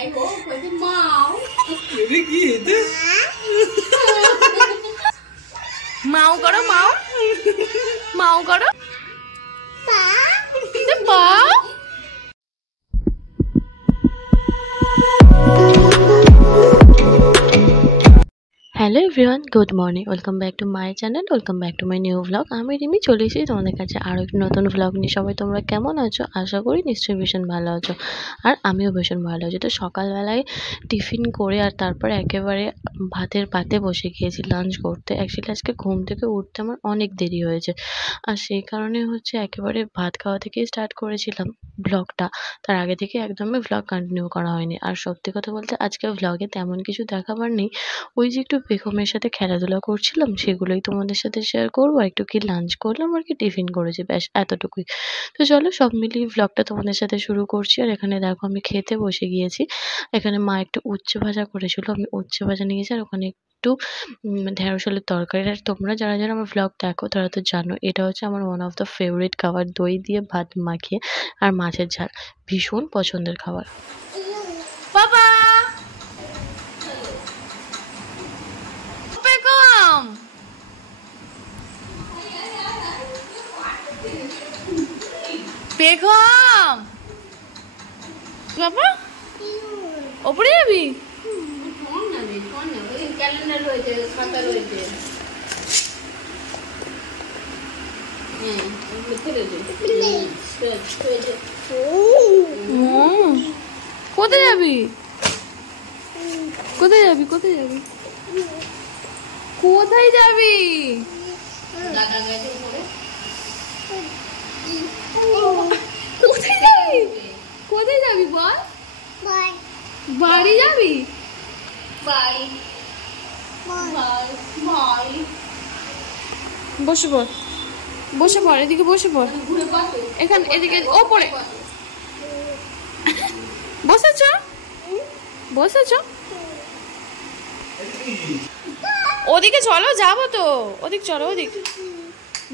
I hope with the mom. মাও করো মাও মাও করো পা hello everyone, good morning. Welcome back to my channel, welcome back to my new blog. আমি রিমি চলে এসেছি তোমাদের কাছে আরও একটি নতুন ব্লগ নিয়ে। সবাই তোমরা কেমন আছো? আশা করি নিশ্চয়ই ভীষণ ভালো আছো, আর আমিও ভীষণ ভালো আছি। তো সকালবেলায় টিফিন করে আর তারপরে একেবারে ভাতের পাতে বসে গিয়েছি লাঞ্চ করতে। অ্যাকচুয়ালি আজকে ঘুম থেকে উঠতে আমার অনেক দেরি হয়েছে, আর সেই কারণে হচ্ছে একেবারে ভাত খাওয়া থেকেই স্টার্ট করেছিলাম ব্লগটা। তার আগে থেকে একদমই ব্লগ কন্টিনিউ করা হয়নি। আর সত্যি কথা বলতে আজকে ব্লগে তেমন কিছু দেখাবার নেই। ওই যে একটু বেগমের সাথে খেলাধুলা করছিলাম, সেগুলোই তোমাদের সাথে শেয়ার করবো। আর একটু কি লাঞ্চ করলাম আর কি টিফিন করেছি, ব্যাস এতটুকুই। তো চলো সব মিলিয়ে ব্লগটা তোমাদের সাথে শুরু করছি। আর এখানে দেখো আমি খেতে বসে গিয়েছি। এখানে মা একটু উচ্ছে ভাজা করেছিল, আমি উচ্ছে ভাজা নিয়েছি। আর ওখানে একটু ঢেঁড়স আলুর তরকারি। আর তোমরা যারা যারা আমার ব্লগ দেখো তারা তো জানো এটা হচ্ছে আমার ওয়ান অফ দ্য ফেভারিট খাবার। দই দিয়ে ভাত মাখিয়ে আর মাছের ঝাল, ভীষণ পছন্দের খাবার। বাবা বেগম, বাবা ওপরে যাবি? ক্যালেন্ডার রয়েছে, খাতা রয়েছে। কোথায় যাবি? কোথায় যাবি? কোথায় যাবি? কোথায় যাবি? দাদা গেছে উপরে। কোথায় যাবি? কোথায় যাবি বল? বাড়ি যাবি? Bye bye bye. বসে পড়, বসে পড়, এদিকে বসে পড়। এখানে এদিকে ওপরে বসেছ? বসেছ? ওদিকে চলো, যাবো তো। ওদিক চলো, ওদিক।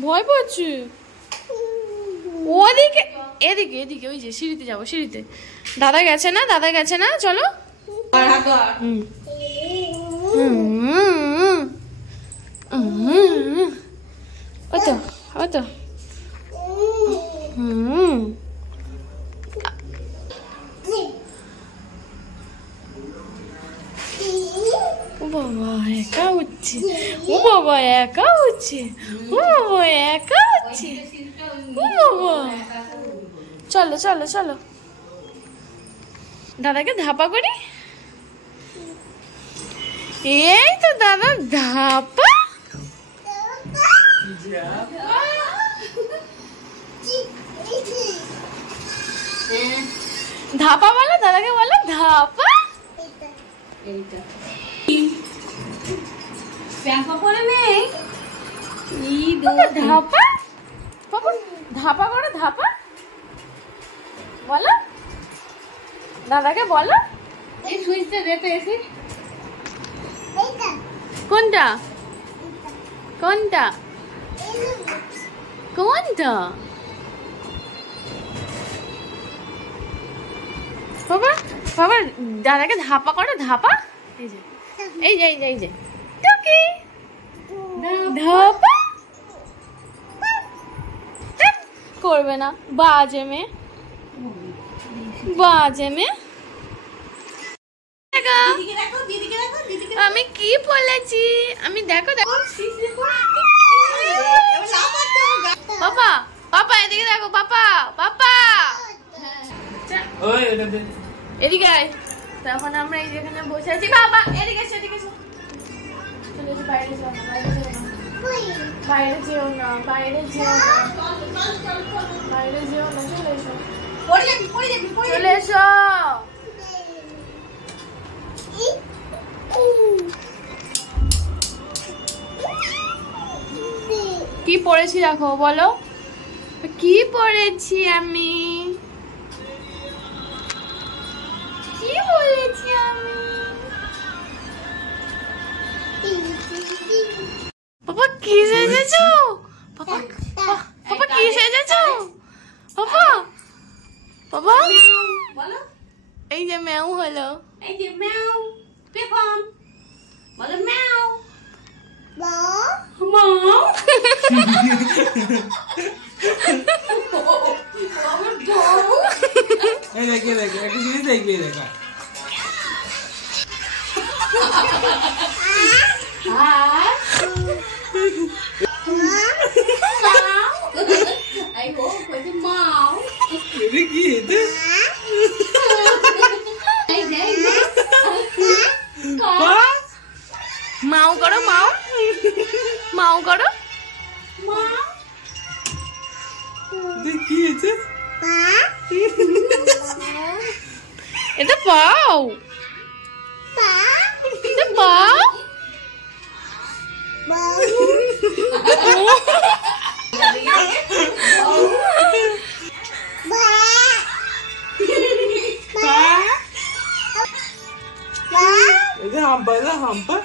ভয় পাচ্ছি ওদিকে। এদিকে এদিকে, ওই যে সিঁড়িতে যাবো, সিঁড়িতে। দাদা গেছে না, দাদা গেছে না, চলো। ওই তো, ওই তো। ও বাবা একা হচ্ছে, ও বাবা একা হচ্ছে, ও বাবা একা হচ্ছে, ও বাবা। চলো চলো চলো, দাদাকে ধাপা করি। এই তো দাদা ধাপা। ধাপা বলো, দাদাকে বলো ধাপা। ধাপা, ধাপা করো, ধাপা বলো, দাদাকে বলো। এই সুইচটা দেখতে এসে কোনটা কোনটা কোনটা? বাবা বাবা দাদাকে ধাপা করো, ধাপা। এই যে এই যে এই যে এই যে টুকি ধাপা। করবে না, বাজে মেয়ে, বাজে মেয়ে। আমি কি বলেছি? আমি দেখো দেখো পাপা, পাপা এদিকে দেখো, পাপা পাপা এদিকে আয়। তখন আমরা এই যেখানে বসে আছি, বাবা এদিকে এসো, এদিকে এসো। চলে এসো, বাইরে যাও না, বাইরে যাও না, বাইরে যেও না, বাইরে যেও না, বাইরে যেও না, চলে এসো, চলে এসো। কি পড়েছি দেখো, বলো কি পড়েছি আমি, কি বলেছি আমি? পাপা কি সেজেছো? পাপা পাপা কি সেজেছো? পাপা বাবা বলো এই যে ম্যাও হলো এই যে ম্যাও পেপম বলো ম্যাও মাও আমার বউ এই দেখে দেখে একটা জিনিস দেখবি দেখা আর I hope with mom. এটা কি এটা মাও করো মাও মাও করো এটা কি এটা এটা পাও এটা পাও এটা হাম্পা এটা হাম্পা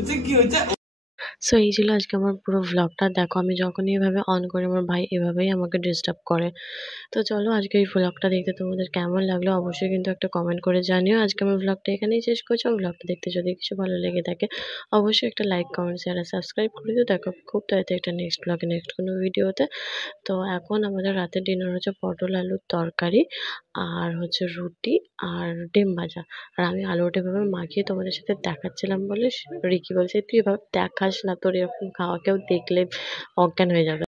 এটা কি হচ্ছে সো এই ছিল আজকে আমার পুরো ভ্লগটা। দেখো আমি যখনই এভাবে অন করি আমার ভাই এভাবেই আমাকে ডিস্টার্ব করে। তো চলো আজকে এই ভ্লগটা দেখতে তোমাদের কেমন লাগলো অবশ্যই কিন্তু একটা কমেন্ট করে জানিও। আজকে আমার ভ্লগটা এখানেই শেষ করছি। ভ্লগটা দেখতে যদি কিছু ভালো লেগে থাকে অবশ্যই একটা লাইক কমেন্ট শেয়ার আর সাবস্ক্রাইব করে দিও। দেখো খুব তাড়াতাড়ি একটা নেক্সট ব্লগে নেক্সট কোনো ভিডিওতে। তো এখন আমাদের রাতের ডিনার হচ্ছে পটল আলুর তরকারি আর হচ্ছে রুটি আর ডিম ভাজা। আর আমি আলুটা এভাবে মাখিয়ে তোমাদের সাথে দেখাচ্ছিলাম বলে রিকি বলছে তুই এভাবে দেখাস না, তোর এরকম খাওয়া কেউ দেখলে অজ্ঞান হয়ে যাবে।